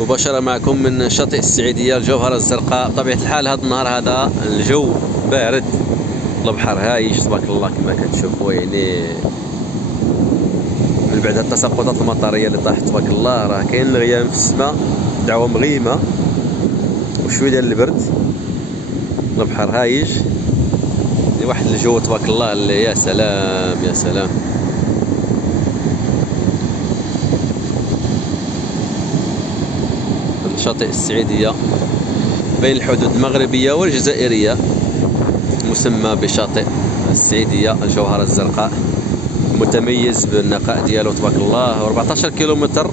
مباشرة معكم من شاطئ السعيدية الجوهرة الزرقاء. بطبيعة الحال هذا النهار هذا الجو بارد، البحر هايج تبارك الله كما كتشوفوا، يعني من بعد التساقطات المطرية اللي طاحت تبارك الله راه كاين الغيام في السماء، دعوة مغيمة وشوية ديال البرد، البحر هايج، واحد الجو تبارك الله اللي يا سلام يا سلام. شاطئ السعيدية بين الحدود المغربية والجزائرية، مسمى بشاطئ السعيدية الجوهرة الزرقاء، متميز بالنقاء ديالو تبارك الله. 14 كيلومتر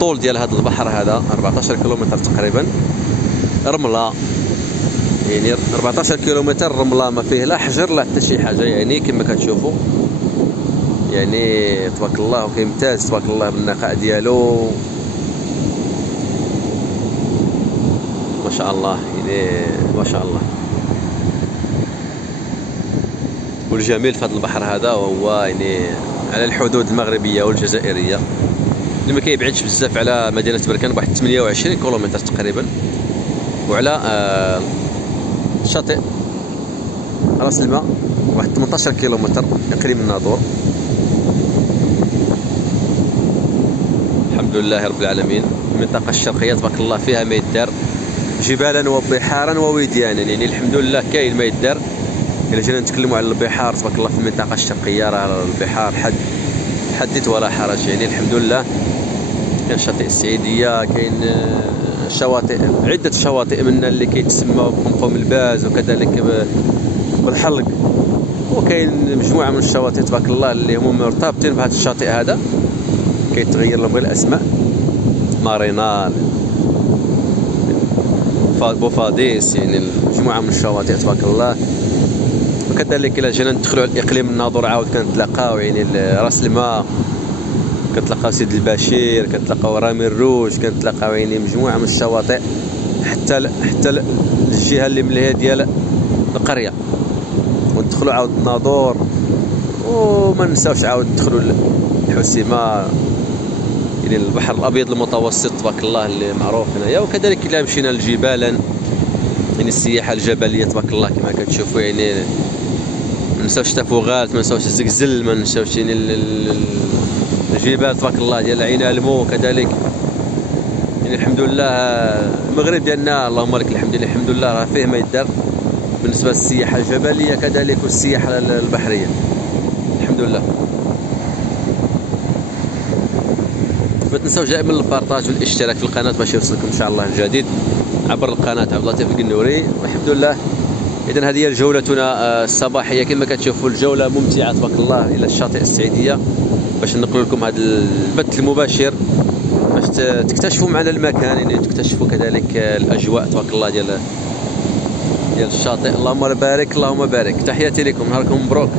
طول ديال هذا البحر هذا، 14 كيلومتر تقريبا رملة، يعني 14 كيلومتر رملة، ما فيه لا حجر لا حتى شي حاجة، يعني كما كتشوفوا يعني تبارك الله وكيمتاز تبارك الله بالنقاء ديالو ما شاء الله، يعني ما شاء الله. والجميل في هذا البحر هذا هو يعني على الحدود المغربية والجزائرية، اللي ما كيبعدش بزاف على مدينة بركان بواحد 28 كيلومتر تقريبا، وعلى شاطئ راس الماء واحد 18 كيلومتر اقليم الناظور. الحمد لله رب العالمين. المنطقة الشرقية تبارك الله فيها ما يدار، جبالا وبحارا ووديانا، يعني الحمد لله كاين ما يدار. الا جينا نتكلموا على البحار تبارك الله في المنطقة الشرقية راه البحار حدث ولا حرج، يعني الحمد لله. كاين شاطئ السعيدية، كاين شواطئ، عدة شواطئ منها اللي كيتسمى بقمقم الباز وكذلك بالحلق، وكاين مجموعة من الشواطئ تبارك الله اللي هم مرتبطين بهذا الشاطئ هذا، كيتغير لهم غير الاسماء، مارينا، بوفاديس، يعني مجموعة من الشواطئ تبارك الله. وكذلك إلا جينا ندخلوا على الإقليم الناظور عاود كنتلاقاو يعني راس الماء، كنتلاقاو سيد البشير، كنتلاقاو رامي الروج، كنتلاقاو يعني مجموعة من الشواطئ حتى الجهة اللي مليها ديال القرية، وندخلوا عاود الناظور، وما ننساوش عاود ندخلوا الحسيمة، يعني البحر الابيض المتوسط تبارك الله اللي معروف هنايا. وكذلك الا مشينا لجبالا، يعني السياحه الجبليه تبارك الله كما كتشوفوا، يعني ما نساوش تافوغات، ما نساوش الزقزل، ما نساوش يعني الجبال تبارك الله ديال عين المو. كذلك يعني الحمد لله المغرب ديالنا اللهم لك الحمد لله، الحمد لله راه فيه ما يدار بالنسبه للسياحه الجبليه كذلك والسياحه البحريه، الحمد لله. ما تنساوش دائما البارطاج والاشتراك في القناه باش يوصلكم ان شاء الله الجديد عبر القناه عبد اللطيف القنوري. والحمد لله. اذا هذه هي جولتنا الصباحيه، كما كتشوفوا الجوله ممتعه تبارك الله الى الشاطئ السعيديه، باش نقول لكم هذا البث المباشر باش تكتشفوا معنا المكان، يعني تكتشفوا كذلك الاجواء تبارك الله ديال الشاطئ. اللهم بارك، اللهم بارك. تحياتي لكم، نهاركم مبروك.